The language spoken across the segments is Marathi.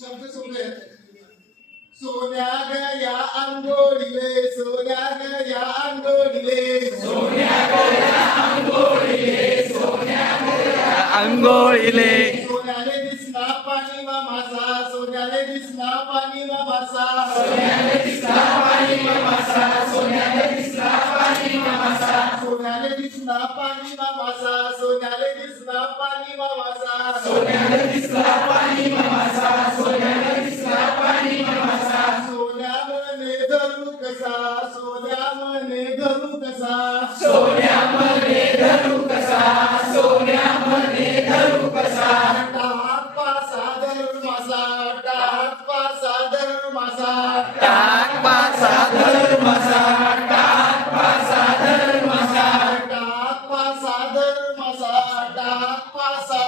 शब्द सोडले सोन्या गया अंगोडीले सोन्या गया अंगोडीले अंघोळीले सोन्याले दिसला पाणी मामाचा सोन्याले दिसला पाणी मामाचा सोन्याले दिसला पाणी मामाचा सोन्याले दिसला पाणी मामाचा सोन्या मने धरू कसा सोन्या मने धरू कसा टाक पासा धरून मासा टाक पासा धरून मासा टाक पासा धर्मसा टाक पासा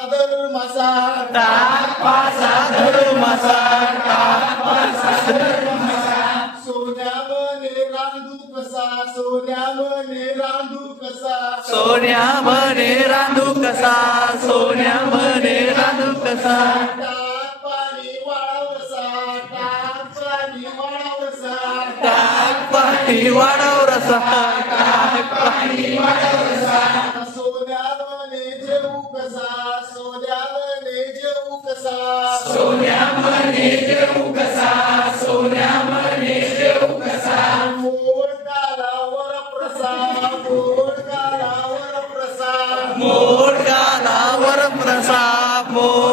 धरून मासा टाक पासा धरून मासा टाक पासा धर्मसा सोन्या मने रांधू कसा सोन्या मने रांधू कसा सोन्या मने रांधू कसा सोन्या मने रांधू कसा टाक पाणी वाळवसा टाक पाणी वाळवसा टाक पाणी वाढव रसा सोन्या मने जेऊ कसा सोन्या मने जेऊ कसा मोड कालावर प्रसाद मोड कालावर प्रसाद मोर गालावर प्रसा मोर